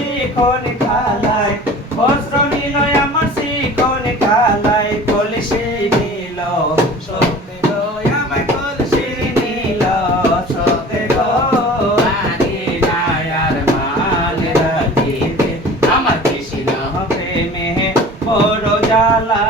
শিখন খালায় বস্ত্র নিল আমার শিখন খালায় কলসি নিল সত্যি গো আমার কলসি নিল সত্যি গো পানি নাই আর মাল রাখিতে আমার কৃষ্ণ প্রেমে বড় জ্বালা